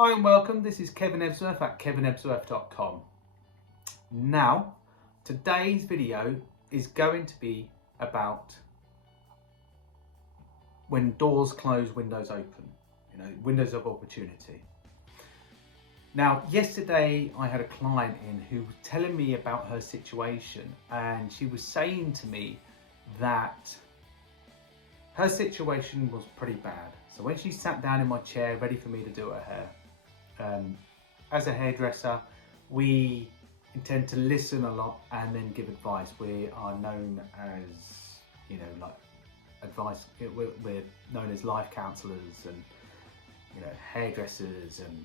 Hi and welcome, this is Kevin Ebsworth at kevinebsworth.com. Now, today's video is going to be about when doors close, windows open, windows of opportunity. Now, yesterday I had a client in who was telling me about her situation, and she was saying to me that her situation was pretty bad. So when she sat down in my chair ready for me to do her hair, as a hairdresser, we intend to listen a lot and then give advice. We are known as, advice. We're known as life counsellors and, hairdressers, and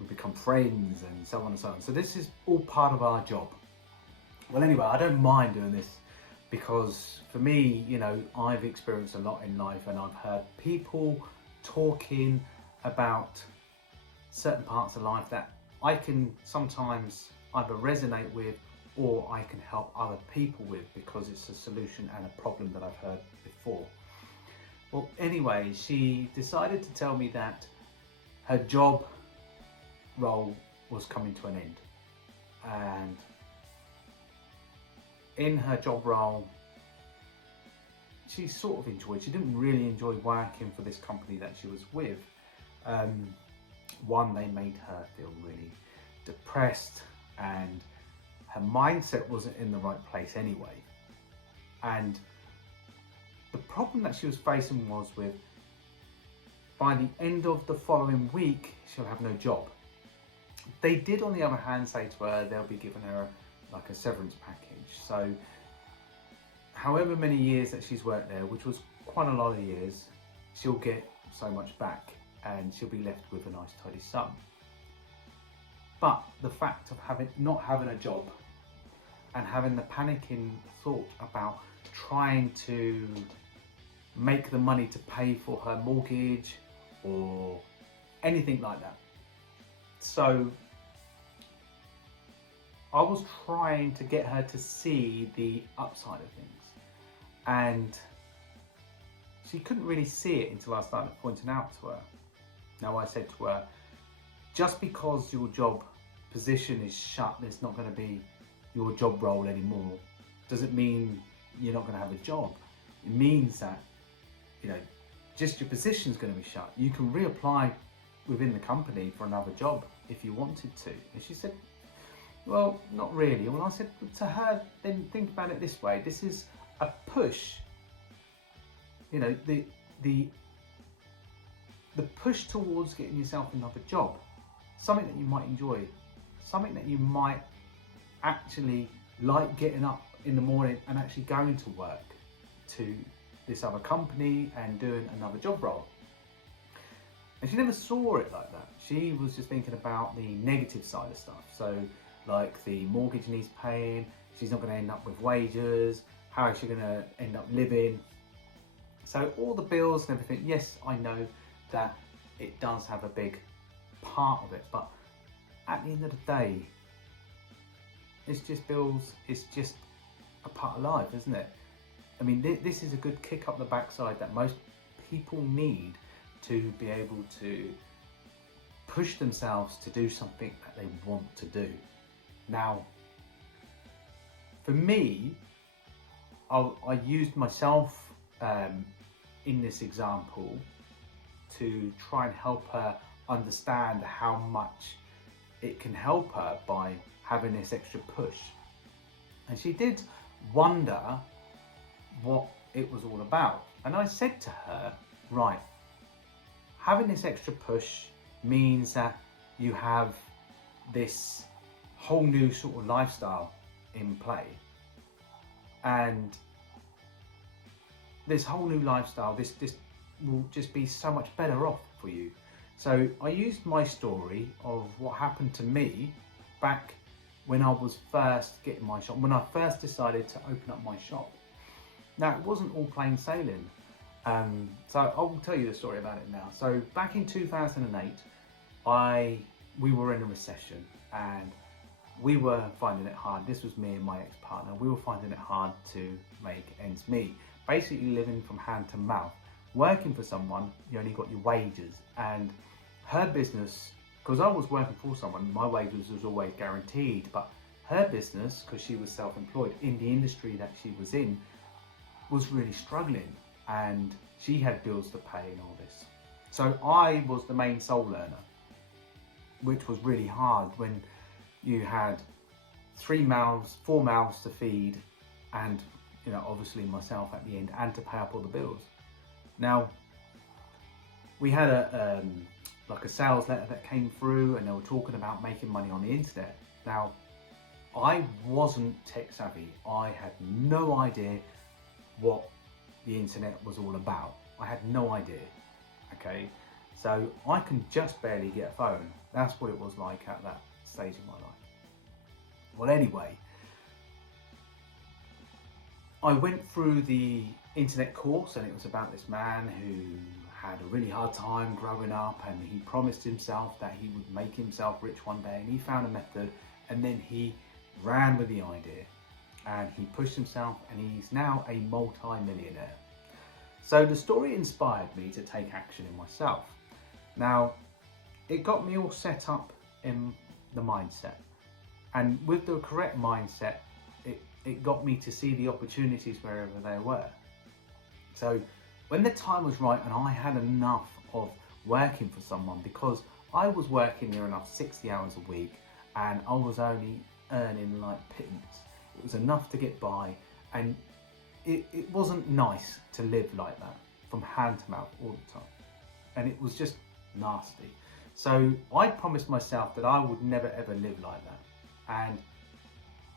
we become friends and so on and so on. So this is all part of our job. Well, anyway, I don't mind doing this because for me, I've experienced a lot in life, and I've heard people talking about certain parts of life that I can sometimes either resonate with or I can help other people with because it's a solution and a problem that I've heard before. Well, anyway, she decided to tell me that her job role was coming to an end, and in her job role she sort of enjoyed. She didn't really enjoy working for this company that she was with. One, they made her feel really depressed, and her mindset wasn't in the right place anyway. And the problem that she was facing was with, by the end of the following week, she'll have no job. They did, on the other hand, say to her they'll be giving her like a severance package. So however many years that she's worked there, which was quite a lot of years, she'll get so much back and she'll be left with a nice tidy sum. But the fact of not having a job and having the panicking thought about trying to make the money to pay for her mortgage or anything like that. So I was trying to get her to see the upside of things, and she couldn't really see it until I started pointing out to her. Now, I said to her, just because your job position is shut, it's not going to be your job role anymore, doesn't mean you're not going to have a job. It means that, just your position's going to be shut. You can reapply within the company for another job if you wanted to. And she said, well, not really. Well, I said to her, then think about it this way. This is a push. The push towards getting yourself another job, something that you might enjoy, something that you might actually like, getting up in the morning and actually going to work to this other company and doing another job role. And she never saw it like that. She was just thinking about the negative side of stuff. So like the mortgage needs paying, she's not going to end up with wages, how is she going to end up living? So all the bills and everything, yes, I know that it does have a big part of it, but at the end of the day, it's just bills, it's just a part of life, isn't it? I mean, this is a good kick up the backside that most people need to be able to push themselves to do something that they want to do. Now, for me, I used myself in this example to try and help her understand how much it can help her by having this extra push. And she did wonder what it was all about. And I said to her, right, having this extra push means that you have this whole new sort of lifestyle in play. And this whole new lifestyle, this will just be so much better off for you. So I used my story of what happened to me back when I was first getting my shop, when I first decided to open up my shop. Now, it wasn't all plain sailing. So I will tell you the story about it now. So back in 2008, we were in a recession and we were finding it hard. This was me and my ex-partner. We were finding it hard to make ends meet. Basically living from hand to mouth. Working for someone, you only got your wages, and her business because I was working for someone, my wages was always guaranteed, but her business, because she was self-employed in the industry that she was in, was really struggling, and she had bills to pay and all this. So I was the main sole earner, which was really hard when you had 4 mouths to feed, and obviously myself at the end, and to pay up all the bills. Now, we had a sales letter that came through, and they were talking about making money on the internet. Now, I wasn't tech savvy. I had no idea what the internet was all about. I had no idea, okay? So I can just barely get a phone. That's what it was like at that stage of my life. Well, anyway, I went through the internet course, and it was about this man who had a really hard time growing up, and he promised himself that he would make himself rich one day, and he found a method, and then he ran with the idea, and he pushed himself, and he's now a multi-millionaire. So the story inspired me to take action in myself. Now, it got me all set up in the mindset, and with the correct mindset, it got me to see the opportunities wherever they were. So when the time was right and I had enough of working for someone, because I was working near enough 60 hours a week, and I was only earning like pittance. It was enough to get by, and it wasn't nice to live like that, from hand to mouth all the time, and it was just nasty. So I promised myself that I would never ever live like that, and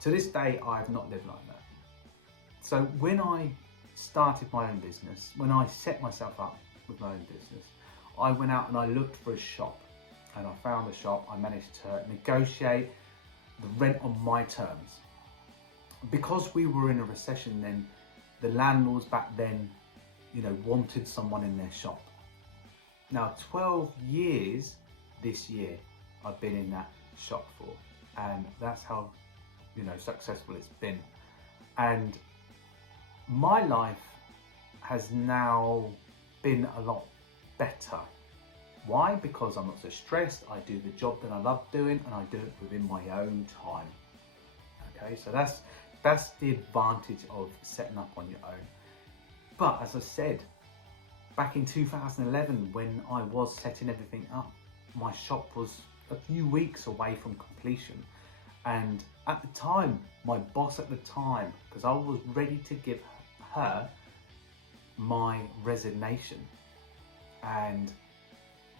to this day I have not lived like that. So when I started my own business, when I set myself up with my own business, I went out and I looked for a shop, and I found a shop. I managed to negotiate the rent on my terms. Because we were in a recession then, the landlords back then, wanted someone in their shop. Now, 12 years this year I've been in that shop for, and that's how, successful it's been. And my life has now been a lot better. Why? Because I'm not so stressed. I do the job that I love doing, and I do it within my own time. Okay, so that's the advantage of setting up on your own. But as I said, back in 2011, when I was setting everything up, my shop was a few weeks away from completion. And at the time, my boss at the time, because I was ready to give her my resignation, and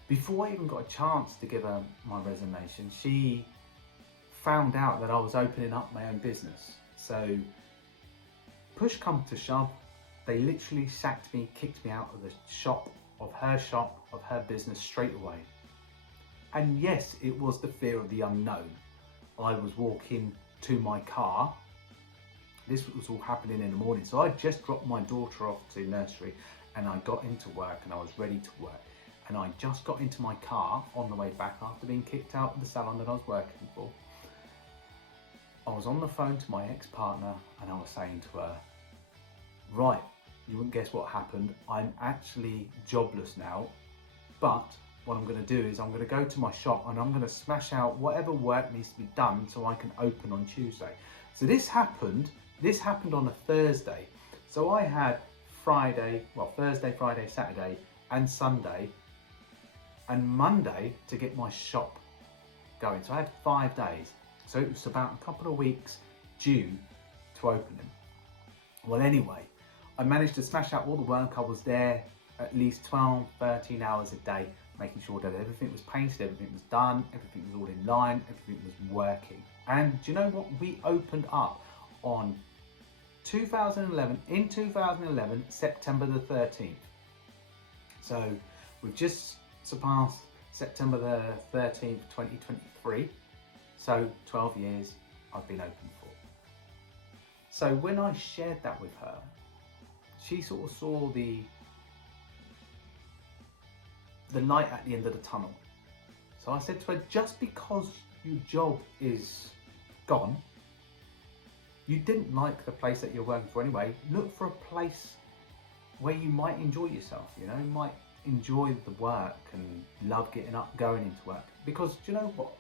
before I even got a chance to give her my resignation, she found out that I was opening up my own business. So push come to shove, they literally sacked me, kicked me out of the shop, of her business straight away. And yes, it was the fear of the unknown. I was walking to my car. This was all happening in the morning. So I just dropped my daughter off to nursery, and I got into work, and I was ready to work. And I just got into my car on the way back after being kicked out of the salon that I was working for. I was on the phone to my ex-partner, and I was saying to her, right, you wouldn't guess what happened. I'm actually jobless now, but what I'm going to do is I'm going to go to my shop, and I'm going to smash out whatever work needs to be done so I can open on Tuesday. So this happened on a Thursday. So I had Thursday, Friday, Saturday and Sunday and Monday to get my shop going. So I had 5 days. So it was about a couple of weeks due to opening. Well, anyway, I managed to smash out all the work. I was there at least 12, 13 hours a day, making sure that everything was painted, everything was done, everything was all in line, everything was working. And do you know what? We opened up on 2011, September the 13th. So we've just surpassed September the 13th, 2023. So 12 years I've been open for. So when I shared that with her, she sort of saw the light at the end of the tunnel. So I said to her, just because your job is gone, you didn't like the place that you're working for anyway, look for a place where you might enjoy yourself, might enjoy the work and love getting up, going into work. Because do you know what?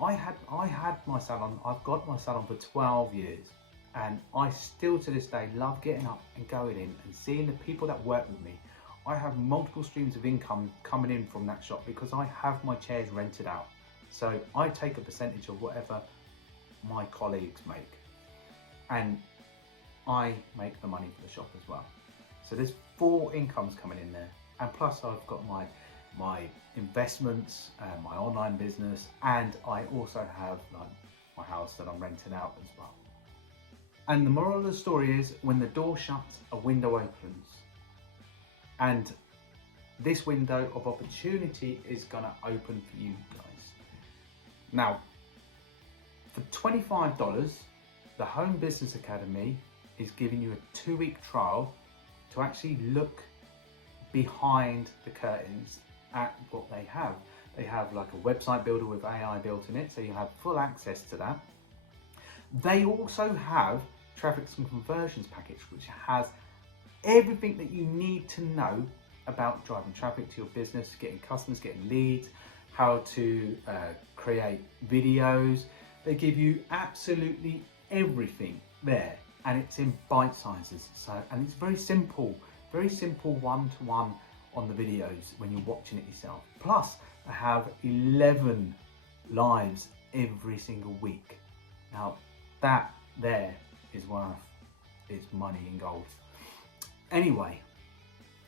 I had my salon, I've got my salon for 12 years, and I still to this day love getting up and going in and seeing the people that work with me. I have multiple streams of income coming in from that shop because I have my chairs rented out. So I take a percentage of whatever my colleagues make, and I make the money for the shop as well. So there's 4 incomes coming in there, and plus I've got my investments, my online business, and I also have like my house that I'm renting out as well. And the moral of the story is, when the door shuts, a window opens, and this window of opportunity is gonna open for you guys. Now, for $25, the Home Business Academy is giving you a 2-week trial to actually look behind the curtains at what they have. They have like a website builder with AI built in it, so you have full access to that. They also have traffic and conversions package, which has everything that you need to know about driving traffic to your business, getting customers, getting leads, how to create videos. They give you absolutely everything there, and it's in bite sizes. So, and it's very simple one-to-one on the videos when you're watching it yourself. Plus, I have 11 lives every single week. Now, that there is worth its money in gold. Anyway,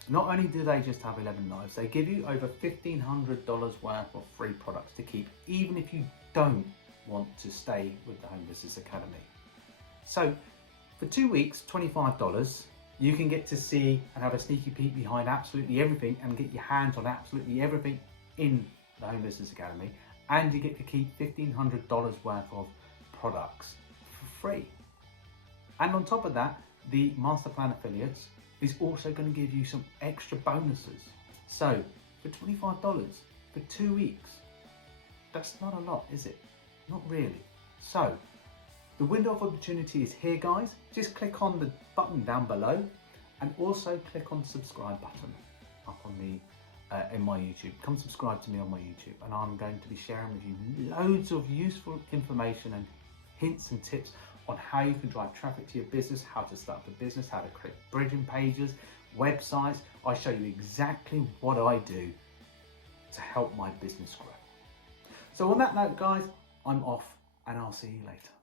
not only do they just have 11 lives, they give you over $1,500 worth of free products to keep, even if you don't want to stay with the Home Business Academy. So, for 2 weeks, $25, you can get to see and have a sneaky peek behind absolutely everything and get your hands on absolutely everything in the Home Business Academy, and you get to keep $1,500 worth of products for free. And on top of that, the Master Plan Affiliates is also going to give you some extra bonuses. So for $25 for 2 weeks, that's not a lot, is it? Not really. So the window of opportunity is here, guys. Just click on the button down below, and also click on the subscribe button up on the in my YouTube. Come subscribe to me on my YouTube, and I'm going to be sharing with you loads of useful information and hints and tips on how you can drive traffic to your business, how to start the business, how to create bridging pages, websites. I show you exactly what I do to help my business grow. So on that note, guys, I'm off, and I'll see you later.